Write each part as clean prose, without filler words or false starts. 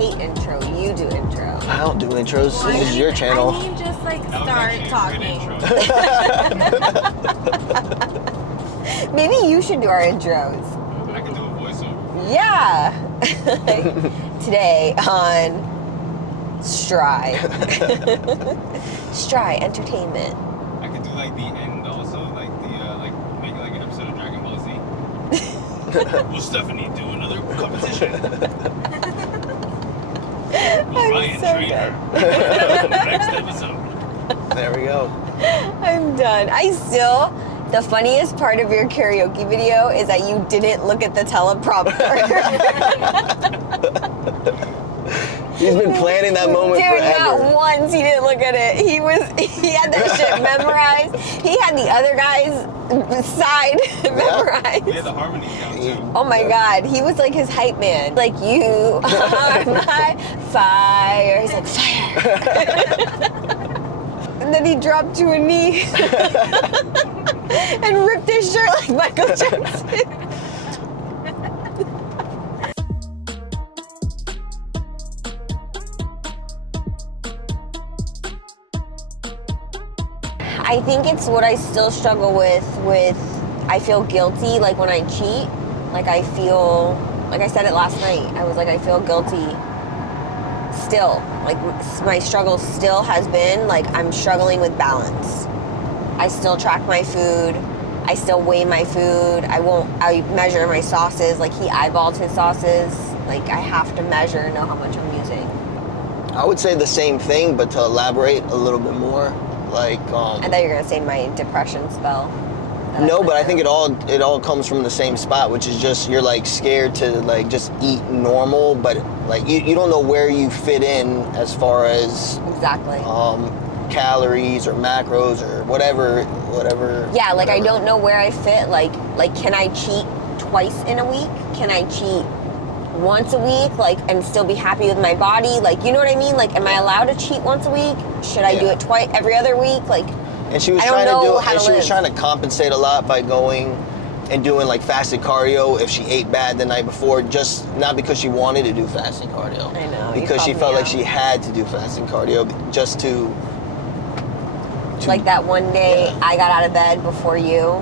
hate intro. You do intro. I don't do intros. Well, This is your channel. I mean, just like start talking. Maybe you should do our intros. I can do a voiceover. Yeah. Today on Stry. Stry Entertainment. I could do like the end also, like the like make like an episode of Dragon Ball Z. Will Stephanie do another competition? Will Ryan so train her? Next episode. There we go. I'm done. The funniest part of your karaoke video is that you didn't look at the teleprompter. He's been planning that moment Dude, forever. not once he didn't look at it. He had that shit memorized. He had the other guy's side memorized. We had the harmonies down too. Oh my God, he was like his hype man. Like, you are my fire. He's like, fire. And then he dropped to a knee and ripped his shirt like Michael Jackson. I think it's what I still struggle with I feel guilty, like when I cheat, like I feel, like I said it last night, I was like, I feel guilty still. Like my struggle still has been, like I'm struggling with balance. I still track my food. I still weigh my food. I measure my sauces. Like he eyeballed his sauces. Like I have to measure and know how much I'm using. I would say the same thing, but to elaborate a little bit more, like I thought you were gonna say my depression spell. No, but I think it all comes from the same spot, which is just you're like scared to like just eat normal, but like you don't know where you fit in as far as exactly calories or macros or whatever. Yeah, like whatever. I don't know where I fit. Like can I cheat twice in a week? Can I cheat once a week? Like and still be happy with my body? Like you know what I mean? Like am I allowed to cheat once a week? Should I do it every other week? Like. And she was trying to compensate a lot by going and doing like fasted cardio if she ate bad the night before, just not because she wanted to do fasting cardio. I know. Because she felt like she had to do fasting cardio just to like that one day I got out of bed before you.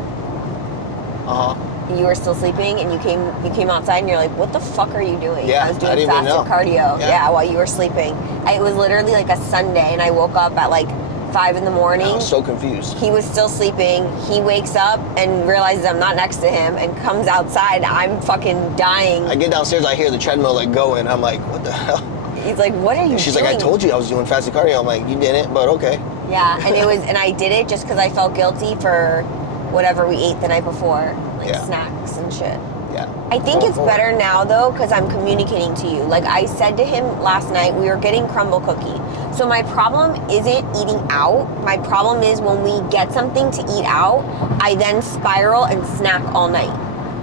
You were still sleeping and you came outside and you're like, what the fuck are you doing? Yeah, I was doing fasted cardio. Yeah, while you were sleeping. It was literally like a Sunday and I woke up at like 5 in the morning. I was so confused. He was still sleeping. He wakes up and realizes I'm not next to him and comes outside. I'm fucking dying. I get downstairs, I hear the treadmill like going. I'm like, what the hell? He's like, what are you doing? She's like, I told you I was doing fasted cardio. I'm like, you didn't, but okay. Yeah, and I did it just because I felt guilty for whatever we ate the night before, like snacks and shit. Yeah. I think it's better now though because I'm communicating to you. Like I said to him last night, we were getting crumble cookie. So my problem isn't eating out. My problem is when we get something to eat out, I then spiral and snack all night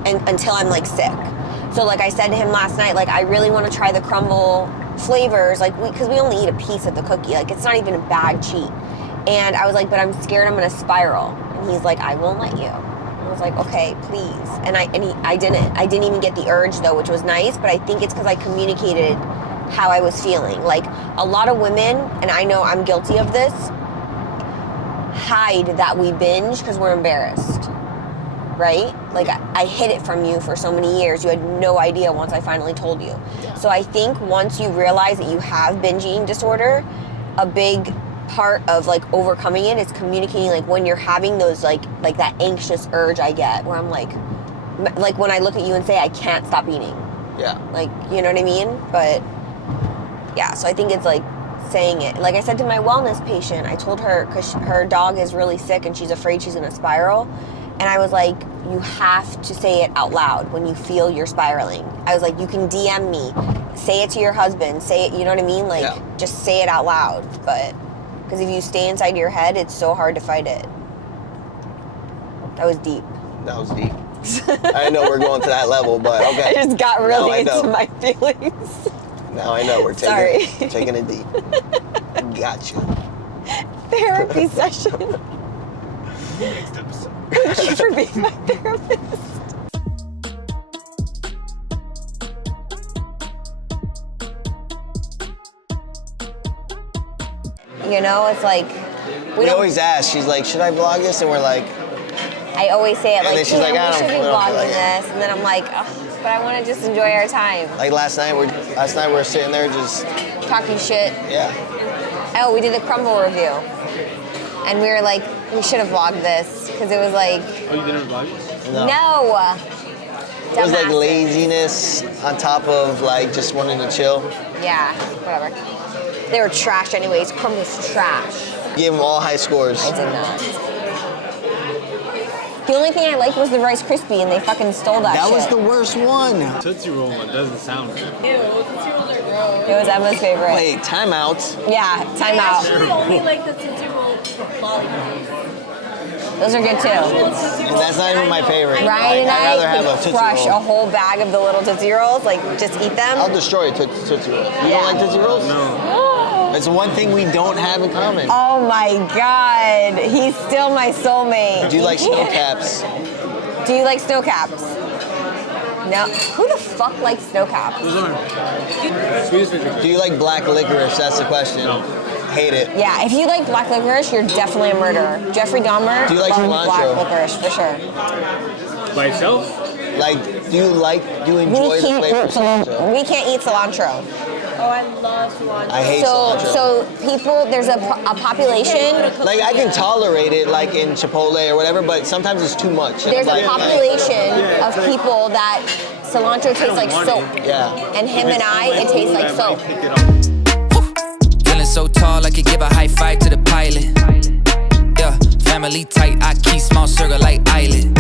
and until I'm like sick. So like I said to him last night, like I really want to try the crumble flavors, like because we only eat a piece of the cookie. Like it's not even a bad cheat. And I was like, but I'm scared I'm gonna spiral. And he's like, I won't let you. I was like, okay, please. And I didn't even get the urge though, which was nice, but I think it's because I communicated how I was feeling. Like a lot of women, and I know I'm guilty of this, hide that we binge because we're embarrassed, right? Like I hid it from you for so many years. You had no idea once I finally told you. Yeah. So I think once you realize that you have binge eating disorder, a big part of like overcoming it is communicating, like when you're having those like that anxious urge I get where I'm like when I look at you and say I can't stop eating. Yeah. Like, you know what I mean? But yeah, so I think it's like saying it. Like I said to my wellness patient, I told her because her dog is really sick and she's afraid she's gonna spiral. And I was like, you have to say it out loud when you feel you're spiraling. I was like, you can DM me, say it to your husband, say it, you know what I mean? Like just say it out loud. But because if you stay inside your head, it's so hard to fight it. That was deep. That was deep. I know we're going to that level, but okay. I just got really into my feelings. Now I know we're taking it deep. Gotcha. Therapy session. Next episode. Thank you for being my therapist. You know, it's like We always ask. She's like, should I vlog this? And we're like, I always say it And like, then she's like, I we don't- should be we don't feel vlogging like it. this, and then I'm like, ugh, but I want to just enjoy our time, like last night we're sitting there just, talking shit. yeah. Oh, we did the crumble review, and we were like, we should have vlogged this because it was like, Oh, you didn't vlog it? no. It was like Dumbasses. laziness on top of like just wanting to chill. Yeah, whatever. They were trash anyways. Crumble was trash. Gave them all high scores. I did not. The only thing I liked was the Rice Krispie, and they fucking stole that That shit. was the worst one. Tootsie Roll one doesn't sound good. Ew, Tootsie Rolls are gross. It was Emma's favorite. Wait, timeout. Yeah, time I out. actually only like the Tootsie Roll lollipops. Those are good too. And that's not even my favorite. Ryan and I'd rather I have a could Tootsie crush a Roll. whole bag of the little Tootsie Rolls, like just eat them. I'll destroy a Tootsie Roll. You Yeah. don't like Tootsie Rolls? No. It's one thing we don't have in common. Oh my god, he's still my soulmate. Do you like snow can't- caps? Do you like snow caps? No. Who the fuck likes snow caps? Sweetest picture. Do you like black licorice? That's the question. No. Hate it. Yeah, if you like black licorice, you're definitely a murderer. Jeffrey Dahmer Do you like loves black cilantro? licorice for sure. By itself? Like, do you enjoy the flavor of cilantro? We can't eat cilantro. Oh, I love cilantro. I hate cilantro. So people, there's a population. Like, I can tolerate it, like in Chipotle or whatever, but sometimes it's too much. And There's I'm a like, population Yeah, of it's like- people that cilantro tastes like want soap. it. Yeah. And him and I, it tastes like soap. Pick it up. Feeling so tall, I could give a high five to the pilot. Yeah, family tight, I keep small circle like island.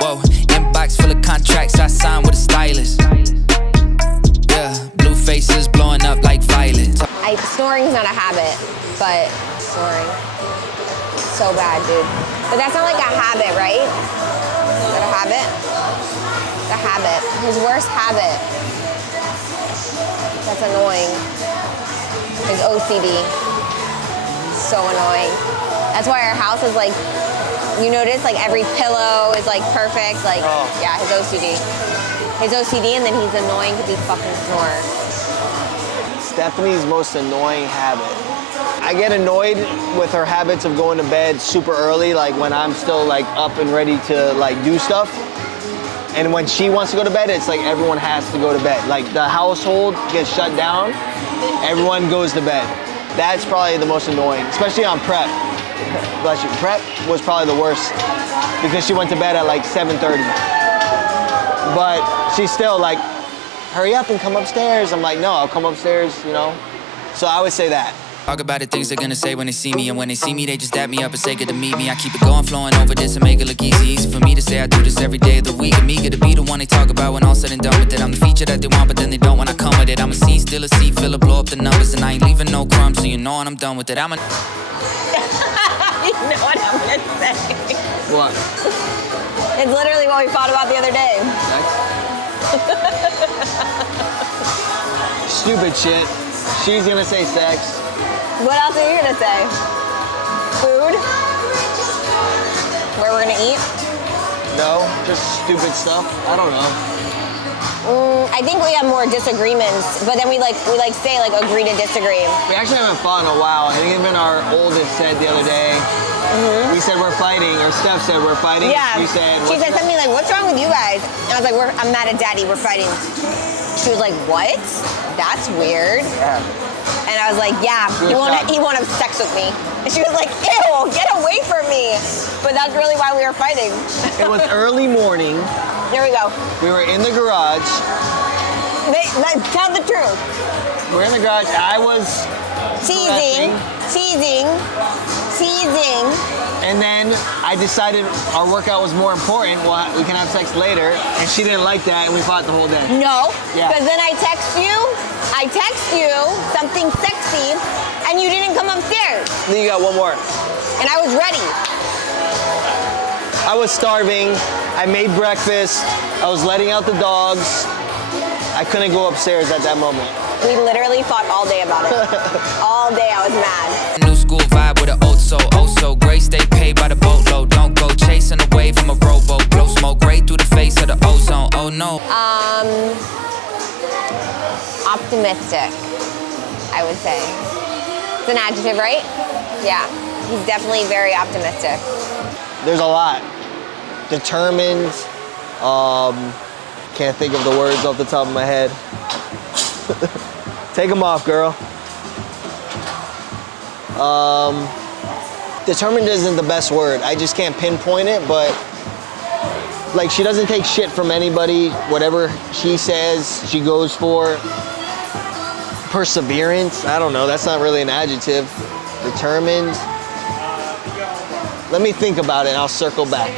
Whoa, inbox full of contracts, I signed with a stylist. Yeah, blue faces blowing up like violets. Snoring's not a habit, but snoring. So bad, dude. But that's not like a habit, right? Is that a habit? It's a habit. His worst habit. That's annoying. His OCD. So annoying. That's why our house is like, you notice like every pillow is like perfect. Like, yeah, his OCD. His OCD, and then he's annoying because he fucking snores. Stephanie's most annoying habit. I get annoyed with her habits of going to bed super early, like when I'm still like up and ready to like do stuff. And when she wants to go to bed, it's like everyone has to go to bed. Like the household gets shut down, everyone goes to bed. That's probably the most annoying, especially on prep. Bless you. Prep was probably the worst because she went to bed at like 7:30. But she's still like, hurry up and come upstairs. I'm like, no, I'll come upstairs, you know? So I would say that. Talk about the things they're gonna say when they see me, and when they see me, they just dap me up and say good to meet me. I keep it going, flowing over this and make it look easy. Easy for me to say I do this every day of the week. I'm eager to be the one they talk about when all said and done with it. I'm the feature that they want, but then they don't when I come with it. I'm a scene, still a seat, filler, blow up the numbers, and I ain't leaving no crumbs, so you know when I'm done with it. I'm a... You know what I'm gonna say? What? It's literally what we fought about the other day. Stupid shit. She's gonna say sex. What else are you gonna say? Food? Where we're gonna eat? No, just stupid stuff. I don't know. I think we have more disagreements, but then we say like agree to disagree. We actually haven't fought in a while. I think even our oldest said the other day, we said we're fighting, or Steph said we're fighting. Yeah. You said, She what's said something like, "What's wrong with you guys?" And I was like, "I'm mad at Daddy. We're fighting." She was like, "What? That's weird." And I was like, "Yeah, he won't have sex with me." And she was like, "Ew, get away from me." But that's really why we were fighting. It was early morning. Here we go. We were in the garage. Tell the truth. We're in the garage. I was Teasing. And then I decided our workout was more important. Well, we can have sex later. And she didn't like that, and we fought the whole day. No, Yeah. because then I text you something sexy, and you didn't come upstairs. Then you got one more. And I was ready. I was starving. I made breakfast. I was letting out the dogs. I couldn't go upstairs at that moment. We literally fought all day about it. All day I was mad. New school vibe with an old soul, oh so great. Stay paid by the boatload. Don't go chasing a wave from a rowboat. Blow smoke right through the face of the ozone. Oh no. Optimistic, I would say. It's an adjective, right? Yeah. He's definitely very optimistic. There's a lot. Determined. Can't think of the words off the top of my head. Take them off, girl. Determined isn't the best word. I just can't pinpoint it, but like she doesn't take shit from anybody. Whatever she says, she goes for. Perseverance, I don't know, that's not really an adjective. Determined. Let me think about it and I'll circle back.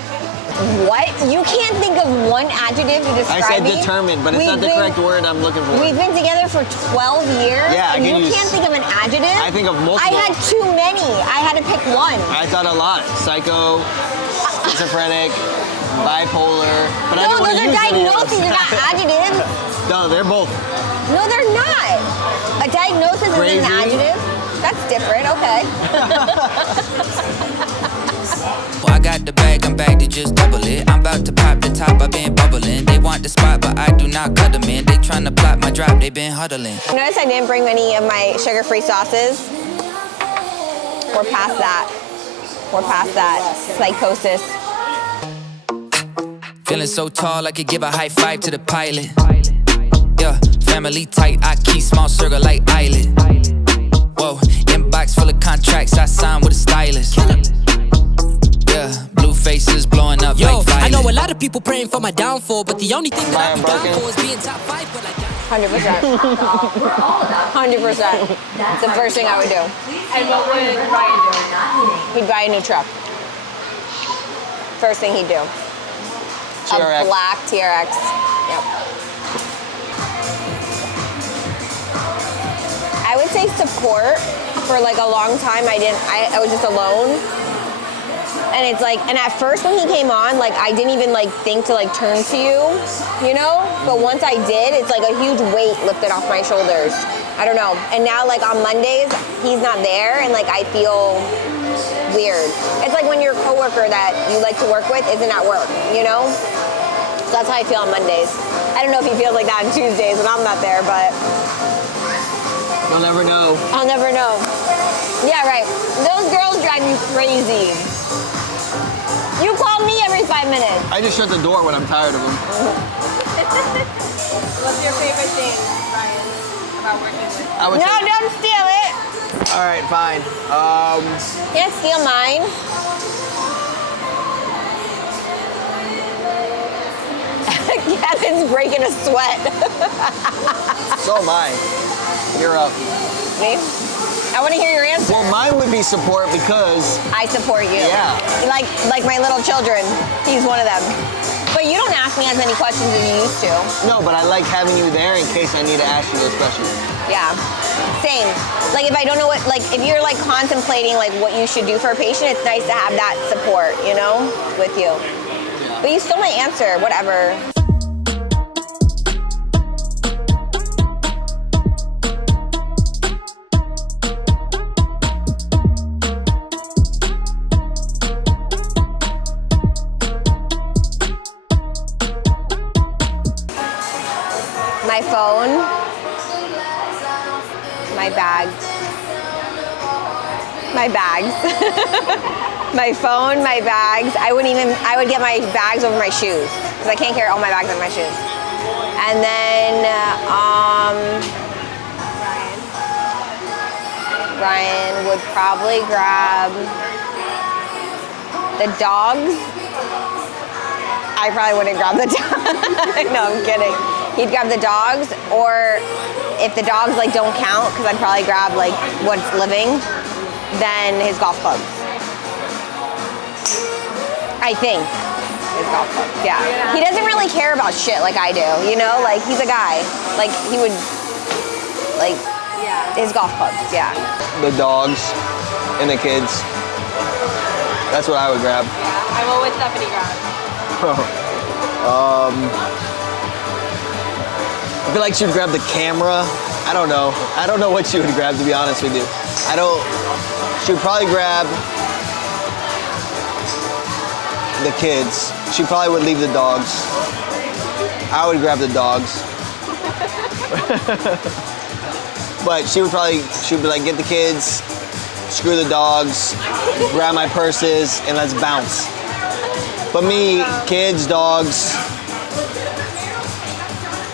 What? You can't think of one adjective to describe I said me? determined, but it's not the correct word I'm looking for. We've been together for 12 years, Yeah, and you can't think of an adjective? I think of multiple. I had too many. I had to pick one. I thought a lot. Psycho, schizophrenic, bipolar. But I No, didn't want those to are use any of diagnoses, those. they're not adjectives. No, they're both. No, they're not. A diagnosis Crazy. is an adjective. That's different, okay. Well, I got the bag, I'm back to just double it. I'm about to pop the top, I've been bubbling. They want the spot, but I do not cut them in. They tryna plot my drop, they been huddling. You notice I didn't bring any of my sugar-free sauces? We're past that. We're past that. Psychosis. Feeling so tall, I could give a high five to the pilot. Yeah, family tight, I keep small circle like island. Whoa, inbox full of contracts, I signed with a stylist. Yeah, blue faces blowing up like violet. I know a lot of people praying for my downfall, but the only thing that I be down Brian for is being top 5. But like 100%. 100%. It's the first thing I would do. And what would Ryan do? He'd buy a new truck. First thing he'd do. TRX. A black TRX. Yep. I would say support. For like a long time, I was just alone. And it's like, and at first when he came on, like I didn't even like think to like turn to you, you know? But once I did, it's like a huge weight lifted off my shoulders. I don't know. And now like on Mondays, he's not there and like I feel weird. It's like when your coworker that you like to work with isn't at work, you know? So that's how I feel on Mondays. I don't know if he feels like that on Tuesdays when I'm not there, but You'll never know. I'll never know. Yeah, right. Those girls drive you crazy. You call me every 5 minutes. I just shut the door when I'm tired of them. What's your favorite thing, Ryan, about working with? I would No, say, don't steal it. all right, fine. Can't steal mine. Kevin's breaking a sweat. So am I. You're up. Me? I want to hear your answer. Well, mine would be support because I support you. Yeah. Like my little children. He's one of them. But you don't ask me as many questions as you used to. no, but I like having you there in case I need to ask you those questions. Yeah. Same. Like if I don't know what, like if you're like contemplating like what you should do for a patient, it's nice to have that support, you know, with you. Yeah. But you stole my answer, whatever. My phone, my bags, my phone, my bags. I would get my bags over my shoes because I can't carry all my bags on my shoes. And then Ryan would probably grab the dogs. I probably wouldn't grab the dogs. No, I'm kidding. He'd grab the dogs, or if the dogs like don't count, because I'd probably grab like what's living, then his golf clubs. I think his golf clubs. Yeah. He doesn't really care about shit like I do. You know, like he's a guy. Like he would like his golf clubs. Yeah. The dogs and the kids. That's what I would grab. And what would Stephanie grab? I feel like she would grab the camera. I don't know. I don't know what she would grab, to be honest with you. She would probably grab the kids. She probably would leave the dogs. I would grab the dogs. But she would be like, get the kids, screw the dogs, grab my purses, and let's bounce. But me, kids, dogs,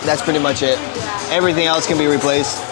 that's pretty much it. Everything else can be replaced.